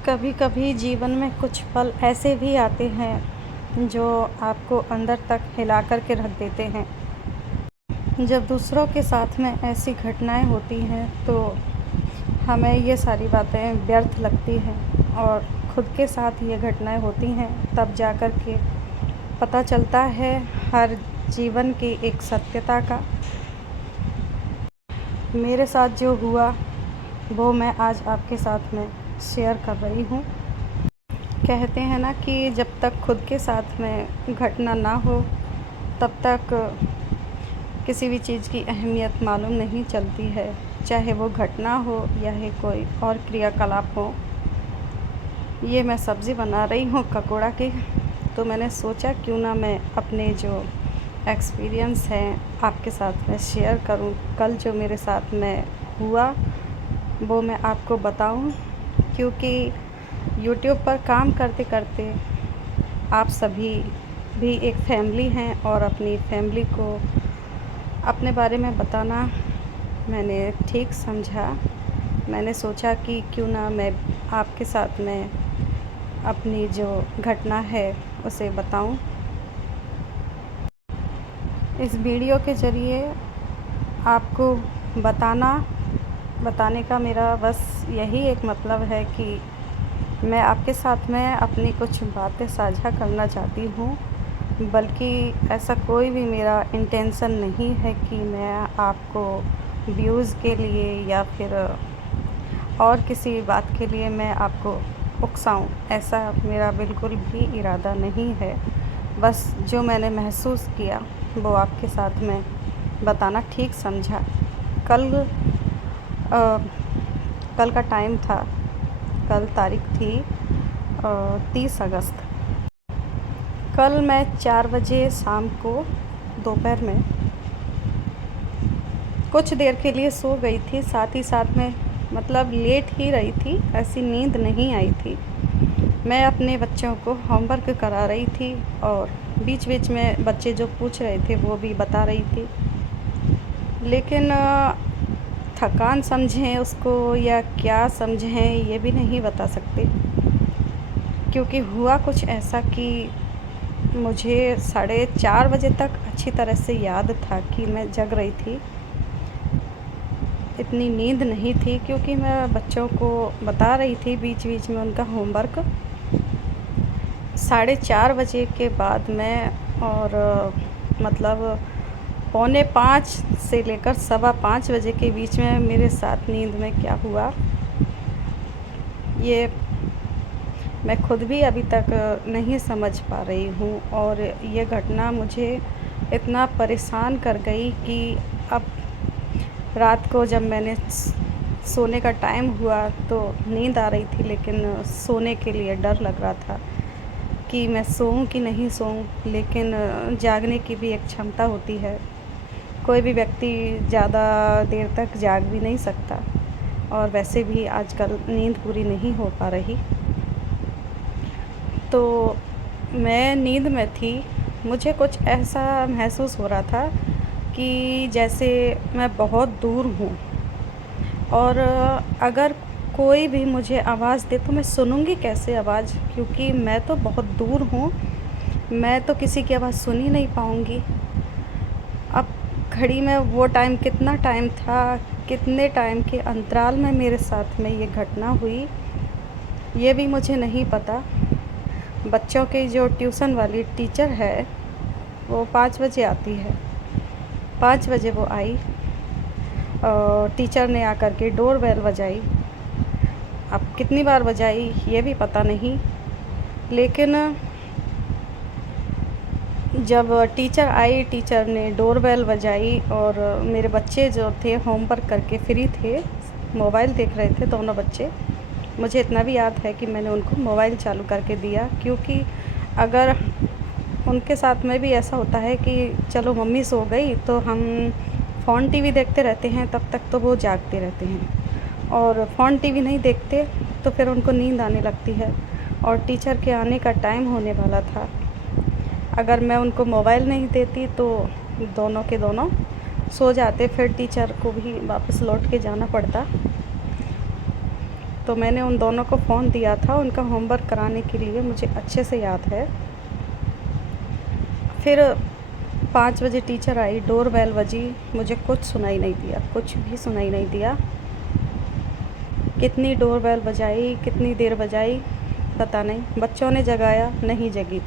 कभी कभी जीवन में कुछ पल ऐसे भी आते हैं जो आपको अंदर तक हिला कर के रख देते हैं। जब दूसरों के साथ में ऐसी घटनाएं होती हैं तो हमें ये सारी बातें व्यर्थ लगती हैं, और खुद के साथ ये घटनाएं होती हैं तब जा कर के पता चलता है हर जीवन की एक सत्यता का। मेरे साथ जो हुआ वो मैं आज आपके साथ में शेयर कर रही हूँ। कहते हैं ना कि जब तक खुद के साथ में घटना ना हो तब तक किसी भी चीज़ की अहमियत मालूम नहीं चलती है, चाहे वो घटना हो या है कोई और क्रियाकलाप हो। ये मैं सब्ज़ी बना रही हूँ ककोड़ा की, तो मैंने सोचा क्यों ना मैं अपने जो एक्सपीरियंस हैं आपके साथ में शेयर करूँ। कल जो मेरे साथ में हुआ वो मैं आपको बताऊँ, क्योंकि यूट्यूब पर काम करते करते आप सभी भी एक फैमिली हैं और अपनी फैमिली को अपने बारे में बताना मैंने ठीक समझा। मैंने सोचा कि क्यों ना मैं आपके साथ में अपनी जो घटना है उसे बताऊं। इस वीडियो के ज़रिए आपको बताने का मेरा बस यही एक मतलब है कि मैं आपके साथ में अपनी कुछ बातें साझा करना चाहती हूँ, बल्कि ऐसा कोई भी मेरा इंटेंशन नहीं है कि मैं आपको व्यूज़ के लिए या फिर और किसी बात के लिए मैं आपको उकसाऊँ। ऐसा मेरा बिल्कुल भी इरादा नहीं है। बस जो मैंने महसूस किया वो आपके साथ में बताना ठीक समझा। कल कल का टाइम था, कल तारीख थी 30 अगस्त। कल मैं 4 बजे शाम को दोपहर में कुछ देर के लिए सो गई थी। साथ ही साथ में मतलब लेट ही रही थी, ऐसी नींद नहीं आई थी। मैं अपने बच्चों को होमवर्क करा रही थी और बीच बीच में बच्चे जो पूछ रहे थे वो भी बता रही थी, लेकिन थकान समझें उसको या क्या समझें ये भी नहीं बता सकते, क्योंकि हुआ कुछ ऐसा कि मुझे 4:30 बजे तक अच्छी तरह से याद था कि मैं जग रही थी। इतनी नींद नहीं थी क्योंकि मैं बच्चों को बता रही थी बीच बीच में उनका होमवर्क। 4:30 बजे के बाद में और मतलब 4:45 से लेकर 4:15 बजे के बीच में मेरे साथ नींद में क्या हुआ ये मैं खुद भी अभी तक नहीं समझ पा रही हूँ। और ये घटना मुझे इतना परेशान कर गई कि अब रात को जब मैंने सोने का टाइम हुआ तो नींद आ रही थी, लेकिन सोने के लिए डर लग रहा था कि मैं सोऊं कि नहीं सोऊं। लेकिन जागने की भी एक क्षमता होती है, कोई भी व्यक्ति ज़्यादा देर तक जाग भी नहीं सकता, और वैसे भी आजकल नींद पूरी नहीं हो पा रही। तो मैं नींद में थी, मुझे कुछ ऐसा महसूस हो रहा था कि जैसे मैं बहुत दूर हूँ, और अगर कोई भी मुझे आवाज़ दे तो मैं सुनूँगी कैसे आवाज़, क्योंकि मैं तो बहुत दूर हूँ, मैं तो किसी की आवाज़ सुन ही नहीं पाऊँगी। अब घड़ी में वो टाइम कितना टाइम था, कितने टाइम के अंतराल में मेरे साथ में ये घटना हुई ये भी मुझे नहीं पता। बच्चों की जो ट्यूशन वाली टीचर है वो 5 बजे आती है। 5 बजे वो आई और टीचर ने आकर के डोर बेल बजाई। अब कितनी बार बजाई ये भी पता नहीं, लेकिन जब टीचर आई, टीचर ने डोर बेल बजाई और मेरे बच्चे जो थे होमवर्क करके फ्री थे, मोबाइल देख रहे थे दोनों बच्चे। मुझे इतना भी याद है कि मैंने उनको मोबाइल चालू करके दिया, क्योंकि अगर उनके साथ में भी ऐसा होता है कि चलो मम्मी सो गई तो हम फ़ोन टीवी देखते रहते हैं, तब तक तो वो जागते रहते हैं, और फ़ोन टीवी नहीं देखते तो फिर उनको नींद आने लगती है। और टीचर के आने का टाइम होने वाला था, अगर मैं उनको मोबाइल नहीं देती तो दोनों के दोनों सो जाते, फिर टीचर को भी वापस लौट के जाना पड़ता। तो मैंने उन दोनों को फ़ोन दिया था उनका होमवर्क कराने के लिए, मुझे अच्छे से याद है। फिर 5 बजे टीचर आई, डोर बेल बजी, मुझे कुछ सुनाई नहीं दिया, कुछ भी सुनाई नहीं दिया। कितनी डोर बेल बजाई, कितनी देर बजाई पता नहीं। बच्चों ने जगाया, नहीं जगी,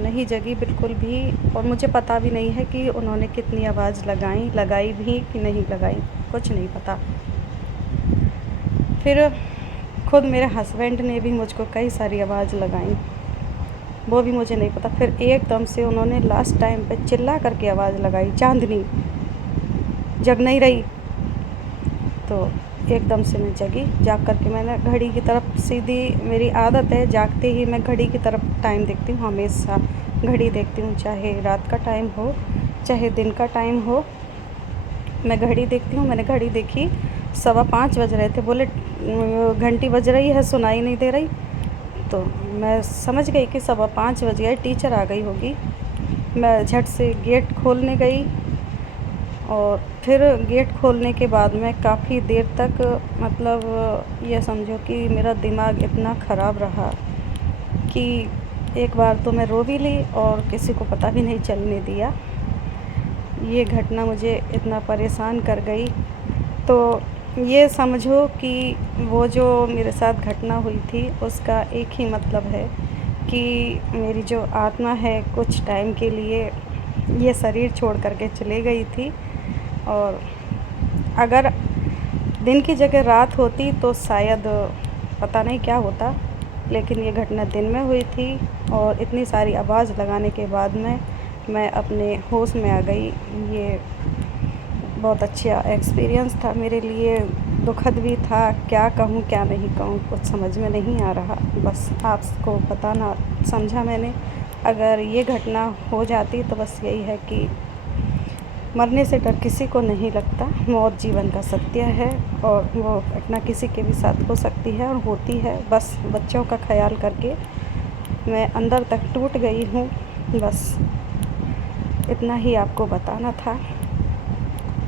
नहीं जगी बिल्कुल भी। और मुझे पता भी नहीं है कि उन्होंने कितनी आवाज़ लगाई भी कि नहीं लगाई, कुछ नहीं पता। फिर खुद मेरे हस्बैंड ने भी मुझको कई सारी आवाज़ लगाई, वो भी मुझे नहीं पता। फिर एकदम से उन्होंने लास्ट टाइम पे चिल्ला करके आवाज़ लगाई, चांदनी जग नहीं रही। तो एकदम से मैं जगी, जाग कर के मैंने घड़ी की तरफ सीधी, मेरी आदत है जागते ही मैं घड़ी की तरफ टाइम देखती हूँ, हमेशा घड़ी देखती हूँ, चाहे रात का टाइम हो चाहे दिन का टाइम हो, मैं घड़ी देखती हूँ। मैंने घड़ी देखी, 5:15 बज रहे थे। बोले घंटी बज रही है, सुनाई नहीं दे रही। तो मैं समझ गई कि 5:15 बज गए, टीचर आ गई होगी। मैं झट से गेट खोलने गई और फिर गेट खोलने के बाद में काफ़ी देर तक, मतलब ये समझो कि मेरा दिमाग इतना ख़राब रहा कि एक बार तो मैं रो भी ली और किसी को पता भी नहीं चलने दिया। ये घटना मुझे इतना परेशान कर गई। तो ये समझो कि वो जो मेरे साथ घटना हुई थी उसका एक ही मतलब है कि मेरी जो आत्मा है कुछ टाइम के लिए ये शरीर छोड़ कर के चली गई थी। और अगर दिन की जगह रात होती तो शायद पता नहीं क्या होता, लेकिन ये घटना दिन में हुई थी और इतनी सारी आवाज़ लगाने के बाद में मैं अपने होश में आ गई। ये बहुत अच्छा एक्सपीरियंस था मेरे लिए, दुखद भी था। क्या कहूँ क्या नहीं कहूँ, कुछ समझ में नहीं आ रहा। बस आपको बताना समझा मैंने। अगर ये घटना हो जाती तो बस यही है कि मरने से डर किसी को नहीं लगता, मौत जीवन का सत्य है और वो घटना किसी के भी साथ हो सकती है और होती है। बस बच्चों का ख्याल करके मैं अंदर तक टूट गई हूँ। बस इतना ही आपको बताना था।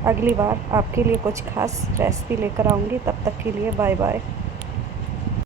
अगली बार आपके लिए कुछ ख़ास रेसिपी लेकर आऊँगी, तब तक के लिए बाय बाय।